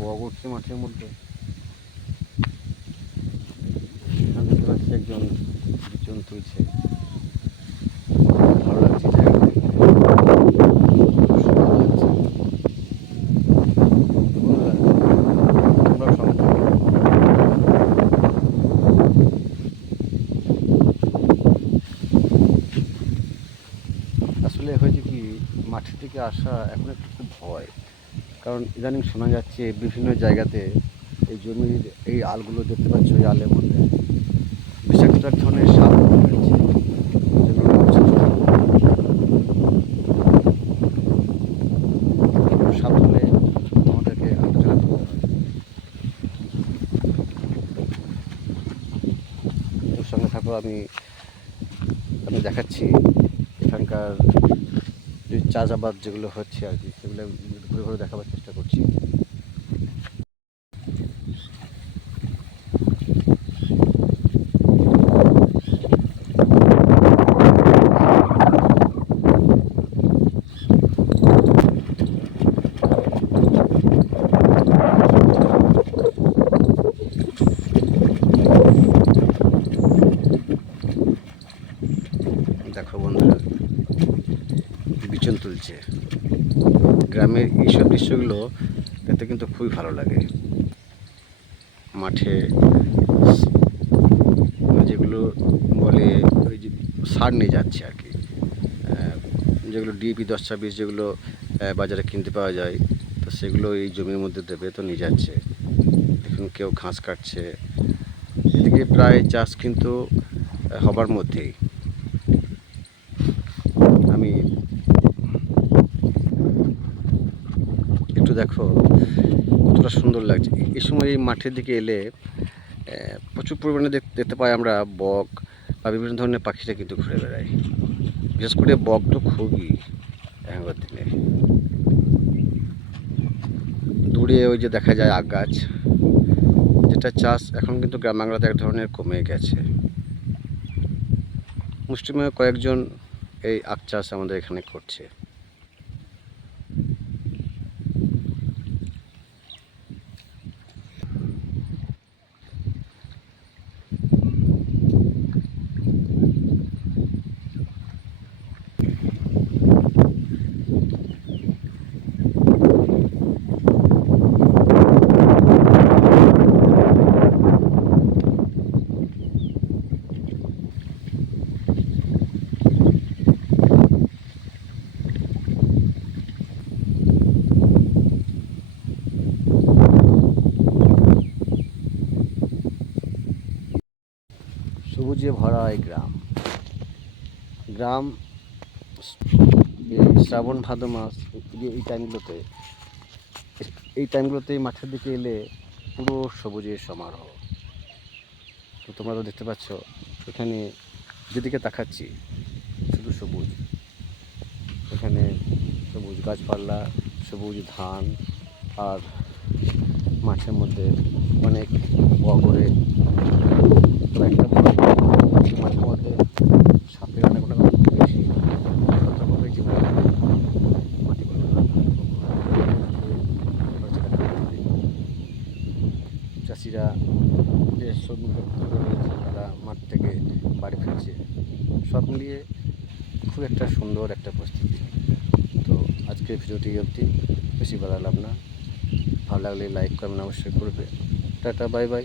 বগ উঠছে মাঠের মধ্যে। একজন বিচন তুলছে। আসলে হয়েছে কি, মাঠের থেকে আসা এখন একটু খুব ভয়। কারণ ইদানিং শোনা যাচ্ছে বিভিন্ন জায়গাতে এই জমির এই আলগুলো দেখতে পাচ্ছ, এই আলের মধ্যে বিষাক্ত এক ধরনের সাপ রয়েছে আমাদেরকে আলোচনা সঙ্গে থাকো, আমি আমি দেখাচ্ছি এখানকার চাষাবাদ যেগুলো হচ্ছে আর কি সেগুলো ঘুরে ঘুরে দেখাবার চেষ্টা করছি দেখো বন্ধুরা বিচন তুলছে গ্রামের এইসব দৃশ্যগুলো দেখতে কিন্তু খুবই ভালো লাগে। মাঠে যেগুলো বলে ওই যে সার নিয়ে যাচ্ছে আর কি। যেগুলো ডিপি দশ ছাব্বিশ যেগুলো বাজারে কিনতে পাওয়া যায়, তো সেগুলো এই জমির মধ্যে দেবে, তো নিয়ে যাচ্ছে। দেখুন কেউ ঘাস কাটছে। এদিকে প্রায় চাষ কিন্তু হবার মধ্যেই আমি একটু দেখো, কতটা সুন্দর লাগছে। এই সময় এই মাঠের দিকে এলে প্রচুর পরিমাণে দেখতে পাই আমরা বক বা বিভিন্ন ধরনের পাখিরা কিন্তু ঘুরে বেড়ায়। বিশেষ করে বক তো খুবই এখনকার দিনে। দূরে ওই যে দেখা যায় আগ গাছ, যেটা চাষ এখন কিন্তু গ্রাম বাংলাতে এক ধরনের কমে গেছে। মুষ্টিমেয় কয়েকজন এই আখ চাষ আমাদের এখানে করছে। সবুজে ভরা এই গ্রাম। গ্রাম শ্রাবণ ভাদ্র মাস, এই- টাইমগুলোতে, এই টাইমগুলোতে মাঠের দিকে এলে পুরো সবুজের সমারোহ। তো তোমরা তো দেখতে পাচ্ছ, এখানে যেদিকে তাকাচ্ছি, শুধু সবুজ। এখানে সবুজ গাছপালা, সবুজ ধান, আর মাঠের মধ্যে অনেক বগরে তো একটা মাঝে মধ্যে সাপের আনাগোনা খুব বেশি সতর্কভাবে জীবন মাটি করে চাষিরা যে শ্রমিক রয়েছে তারা মাঠ থেকে বাড়ি ফিরছে সব মিলিয়ে খুব একটা সুন্দর একটা পরিস্থিতি তো আজকের ভিডিওটি অবধি বেশি বাড়ালাম না। ভালো লাগলে লাইক করবেন অবশ্যই করবে। Tata bye bye